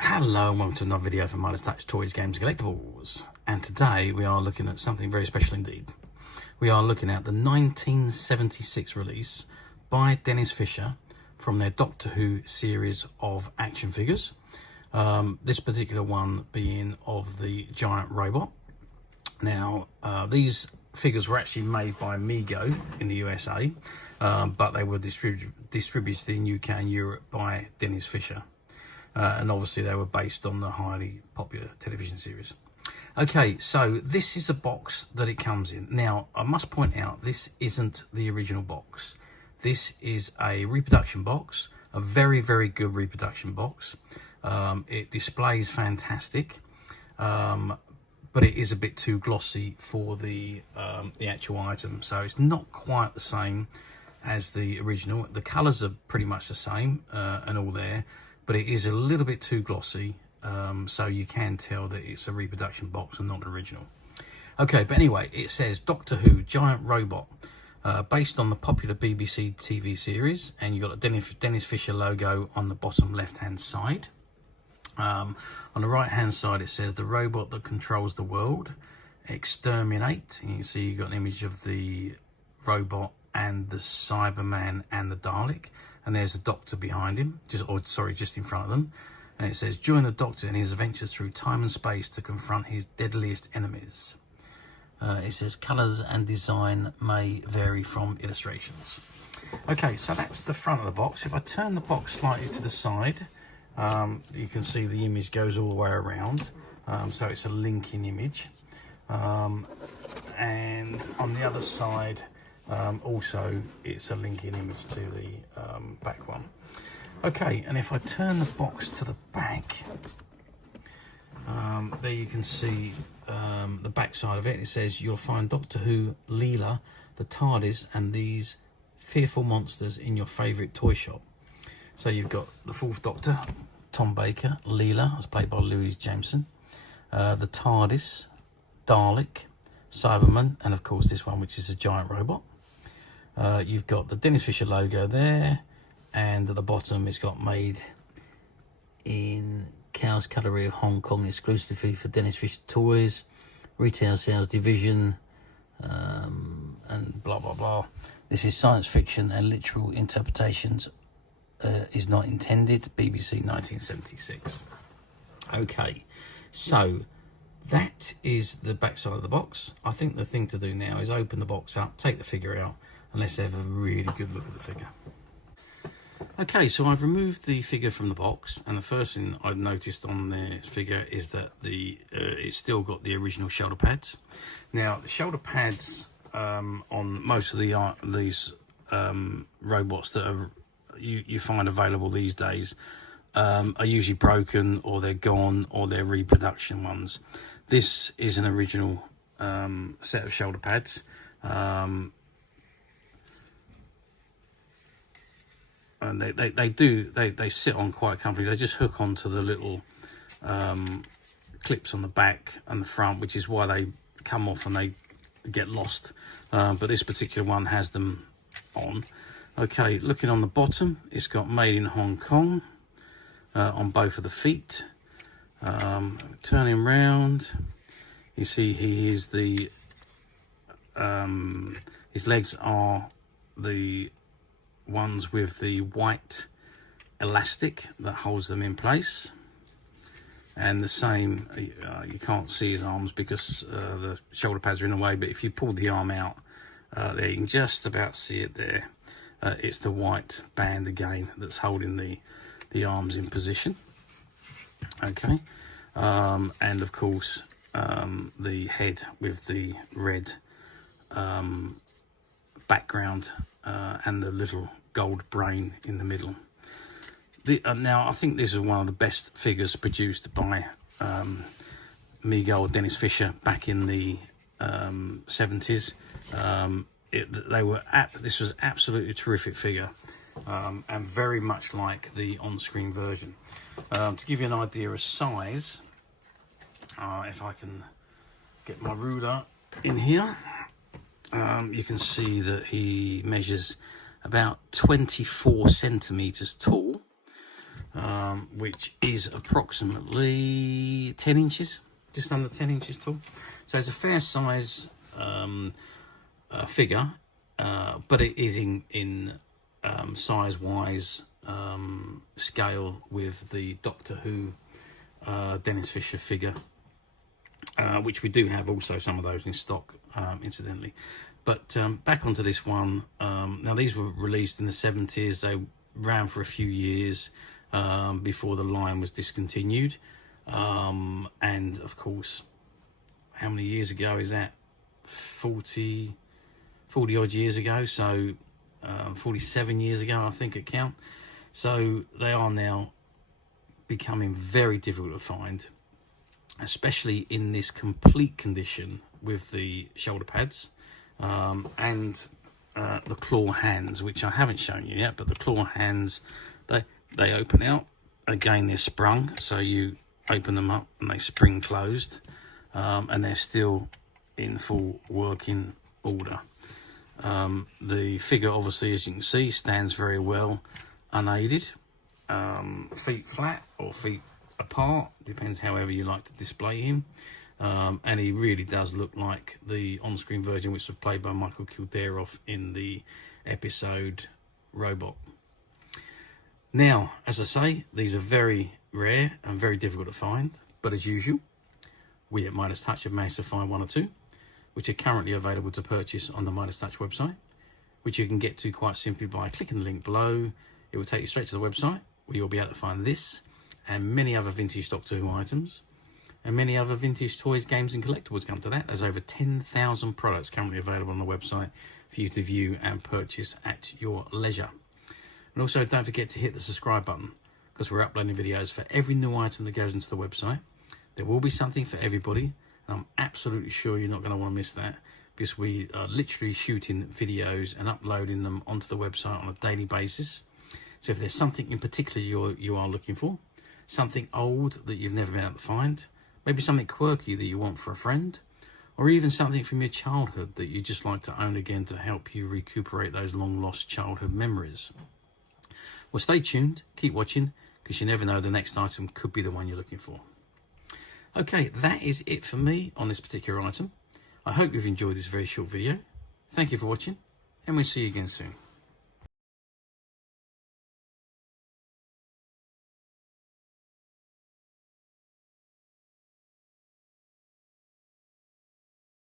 Hello and welcome to another video from Midas Touch Toys, Games and Collectibles. And today we are looking at something very special indeed. We are looking at the 1976 release by Dennis Fisher from their Doctor Who series of action figures. This particular one being of the giant robot. Now, these figures were actually made by Mego in the USA, but they were distributed in UK and Europe by Dennis Fisher. And obviously they were based on the highly popular television series. Okay, so this is a box that it comes in. Now, I must point out, this isn't the original box. This is a reproduction box, a very, very good reproduction box. It displays fantastic, but it is a bit too glossy for the actual item. So it's not quite the same as the original. The colours are pretty much the same and all there, but it is a little bit too glossy, so you can tell that it's a reproduction box and not an original. Okay, but anyway, it says Doctor Who Giant Robot, based on the popular BBC TV series, and you've got a Dennis Fisher logo on the bottom left-hand side. On the right-hand side, it says the robot that controls the world, exterminate. And you can see you've got an image of the robot and the Cyberman and the Dalek. And there's a doctor behind him, just in front of them. And it says, join the Doctor in his adventures through time and space to confront his deadliest enemies. It says, colours and design may vary from illustrations. Okay, so that's the front of the box. If I turn the box slightly to the side, you can see the image goes all the way around. So it's a linking image. And on the other side, also it's a linking image to the back one. Okay, and if I turn the box to the back, there you can see the back side of it. It says you'll find Doctor Who, Leela, the TARDIS and these fearful monsters in your favourite toy shop. So you've got the fourth Doctor, Tom Baker, Leela, as played by Louise Jameson, the TARDIS, Dalek, Cyberman, and of course this one, which is a giant robot. You've got the Dennis Fisher logo there, and at the bottom it's got made in Cow's Cutlery of Hong Kong exclusively for Dennis Fisher Toys, retail sales division, and blah blah blah. This is science fiction and literal interpretations is not intended. BBC 1976. Okay, so that is the back side of the box. I think the thing to do now is open the box up, take the figure out, and let's have a really good look at the figure. Okay, so I've removed the figure from the box, and the first thing I've noticed on the figure is that it's still got the original shoulder pads. Now, the shoulder pads on most of these robots that you find available these days are usually broken, or they're gone, or they're reproduction ones. This is an original set of shoulder pads. And they sit on quite comfortably. They just hook onto the little clips on the back and the front, which is why they come off and they get lost. But this particular one has them on. Okay, looking on the bottom, it's got made in Hong Kong on both of the feet. Turning round, you see he is the his legs are the ones with the white elastic that holds them in place, and the same, you can't see his arms because the shoulder pads are in the way, but if you pull the arm out, there you can just about see it there. It's the white band again that's holding the arms in position. Okay, and of course the head with the red background and the little gold brain in the middle. Now, I think this is one of the best figures produced by Mego or Dennis Fisher back in the 70s. This was absolutely a terrific figure, and very much like the on-screen version. To give you an idea of size, if I can get my ruler in here, you can see that he measures about 24 centimeters tall, which is approximately 10 inches, just under 10 inches tall. So it's a fair size figure, but it is in size-wise scale with the Doctor Who Dennis Fisher figure, which we do have also some of those in stock, incidentally. But back onto this one. Now, these were released in the 70s. They ran for a few years before the line was discontinued. And of course, how many years ago is that? 40 odd years ago. So 47 years ago, I think, at count. So they are now becoming very difficult to find, especially in this complete condition with the shoulder pads and the claw hands, which I haven't shown you yet. But the claw hands, they open out. Again, they're sprung, so you open them up and they spring closed, and they're still in full working order. The figure, obviously, as you can see, stands very well unaided, feet flat or feet apart, depends however you like to display him. And he really does look like the on-screen version, which was played by Michael Kildaroff in the episode Robot. Now, as I say, these are very rare and very difficult to find, but as usual, we at Midas Touch have managed to find one or two, which are currently available to purchase on the Midas Touch website, which you can get to quite simply by clicking the link below. It will take you straight to the website, where you'll be able to find this and many other vintage Doctor Who items, and many other vintage toys, games and collectibles come to that. There's over 10,000 products currently available on the website for you to view and purchase at your leisure. And also, don't forget to hit the subscribe button, because we're uploading videos for every new item that goes into the website. There will be something for everybody, and I'm absolutely sure you're not going to want to miss that, because we are literally shooting videos and uploading them onto the website on a daily basis. So if there's something in particular you are looking for, something old that you've never been able to find, maybe something quirky that you want for a friend, or even something from your childhood that you just like to own again to help you recuperate those long lost childhood memories. Well, stay tuned, keep watching, because you never know, the next item could be the one you're looking for. Okay, that is it for me on this particular item. I hope you've enjoyed this very short video. Thank you for watching, and we'll see you again soon.